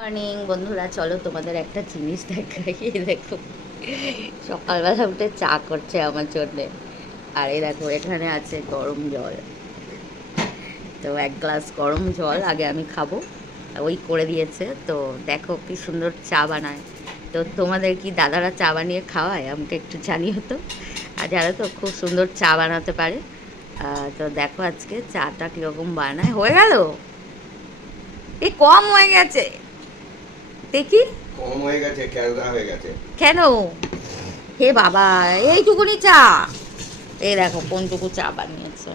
Morning বন্ধুরা, চলো তোমাদের একটা জিনিস দেখাই। দেখো, সকালবেলা উঠে চা করছে আমার জন্যে। আর এই দেখো, এখানে আছে গরম জল। তো এক গ্লাস গরম জল আগে আমি খাব। ওই করে দিয়েছে। তো দেখো কি সুন্দর চা বানায়। তো তোমাদের কি দাদারা চা বানিয়ে খাওয়ায়? আমাকে একটু জানিও তো। আর যারা তো, খুব সুন্দর চা বানাতে পারে। তো দেখো আজকে চাটা কীরকম বানায়। হয়ে গেল? এ কম হয়ে গেছে। দেখি কম হয়ে গেছে ক্যালদা হয়ে গেছে। কেন? হে বাবা এইটুকুনি চা। এই দেখো কোনটুকু চা বানিয়েছে।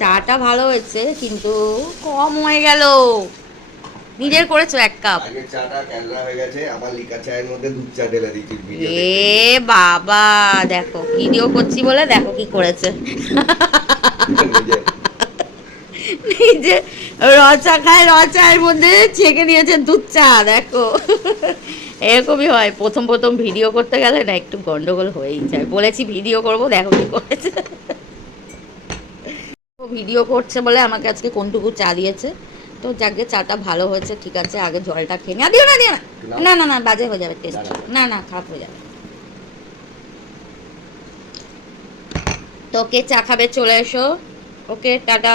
চাটা ভালো হয়েছে কিন্তু কম হয়ে গেল। নিজের করেছ এক কাপ। আগে চাটা ক্যালদা হয়ে গেছে আবার লিকা চায়ের মধ্যে দুধ চা ঢেলে দিচ্ছি এ বাবা দেখো ভিডিও করছি বলে দেখো কি করেছে। নিজে রচা খায়, রচার মধ্যে ছেঁকে নিয়েছে দুধ চা, দেখো। এরকমই হয়, প্রথম প্রথম ভিডিও করতে গেলে না একটু গন্ডগোল হয়েই যায়। বলেছি ভিডিও করব, দেখো কি করেছে। ভিডিও করছে বলে আমাকে আজকে কোনটুকু চা দিয়েছে। তো যাকে চাটা ভালো হয়েছে, ঠিক আছে, আগে জলটা খেয়ে না দিও না দিও না। না না না, বাজে হয়ে যাবে টেস্ট না না, খারাপ হয়ে যাবে। তো কে চা খাবে, চলে এসো। Okay, tata.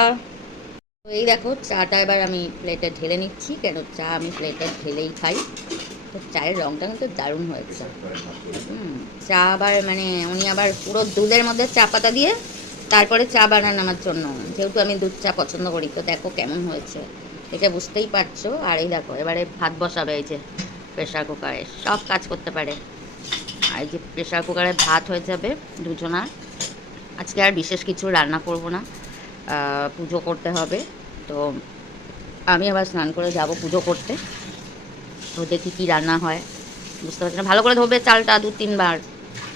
এই দেখো, চাটা এবার আমি প্লেটে ঢেলে নিচ্ছি। কেন? চা আমি প্লেটে ঢেলেই খাই। তো চায়ের রঙটা কিন্তু দারুণ হয়েছে। চা আবার মানে উনি আবার পুরো দুধের মধ্যে চা পাতা দিয়ে তারপরে চা বানান আমার জন্য। যেহেতু আমি দুধ চা পছন্দ করি, তো দেখো কেমন হয়েছে। এটা বুঝতেই পারছ। আর এই দেখো, এবারে ভাত বসাবে এই যে প্রেশার কুকারে সব কাজ করতে পারে। আর এই যে প্রেশার কুকারে ভাত হয়ে যাবে দুজনার। আজকে আর বিশেষ কিছু রান্না করব না। পুজো করতে হবে। তো আমি আবার স্নান করে যাব পুজো করতে। তো দেখি কী রান্না হয়। বুঝতে পারছি না, ভালো করে ধোবে চালটা দু তিনবার।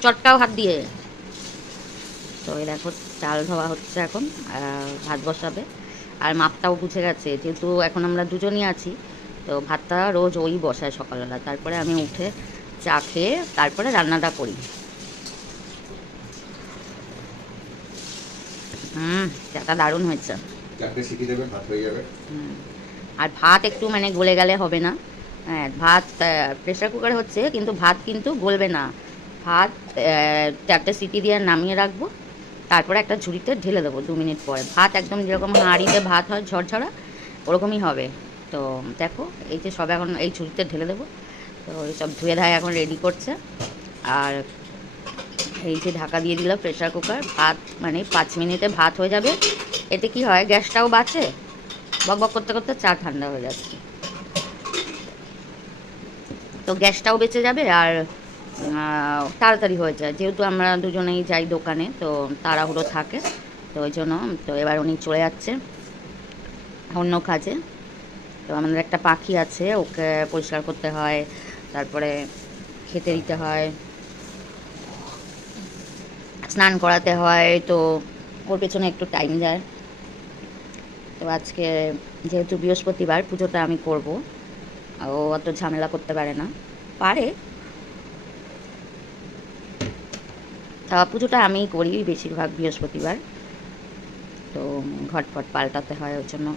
চটটাও হাত দিয়ে। তো এই দেখো, চাল ধোয়া হচ্ছে এখন ভাত বসাবে। আর মাপটাও বুঝে গেছে, যেহেতু এখন আমরা দুজনই আছি, তো ভাতটা রোজ ওই বসায় সকালবেলা। তারপরে আমি উঠে চা খেয়ে তারপরে রান্নাটা করি। হুম, চাটা দারুণ হয়েছে। সিটি দেবে, ভাত হয়ে যাবে। আর ভাত একটু মানে গলে গেলে হবে না। হ্যাঁ ভাত প্রেশার কুকারে হচ্ছে, কিন্তু ভাত কিন্তু গলবে না। ভাত চারটে সিটি দিয়ে নামিয়ে রাখব, তারপরে একটা ঝুড়িতে ঢেলে দেবো দু মিনিট পরে। ভাত একদম যেরকম হাঁড়িতে ভাত হয়, ঝরঝরা, ওরকমই হবে। তো দেখো, এই যে সব এখন এই ঝুড়িতে ঢেলে দেবো। তো সব ধুয়ে ধায় এখন রেডি করছে। আর এই যে ঢাকা দিয়ে দিল প্রেশার কুকার ভাত মানে পাঁচ মিনিটে ভাত হয়ে যাবে। এতে কি হয়? গ্যাসটাও বাঁচে। বক বক করতে করতে চা ঠান্ডা হয়ে যাচ্ছে। তো গ্যাসটাও বেঁচে যাবে আর তাড়াতাড়ি হয়ে যায়। যেহেতু আমরা দুজনেই যাই দোকানে, তো তাড়াহুড়ো থাকে। তো ওই জন্য, তো এবার উনি চলে যাচ্ছে অন্য কাজে। তো আমাদের একটা পাখি আছে, ওকে পরিষ্কার করতে হয়, তারপরে খেতে দিতে হয়, স্নান করাতে হয়। তো ওর পেছনে একটু টাইম যায়। তো আজকে যেহেতু বৃহস্পতিবার, পুজোটা আমি করব। ও অত ঝামেলা করতে পারে না। পারে। তা পুজোটা আমি করি বেশিরভাগ বৃহস্পতিবার। তো ঘটফট পাল্টাতে হয় ওর জন্য।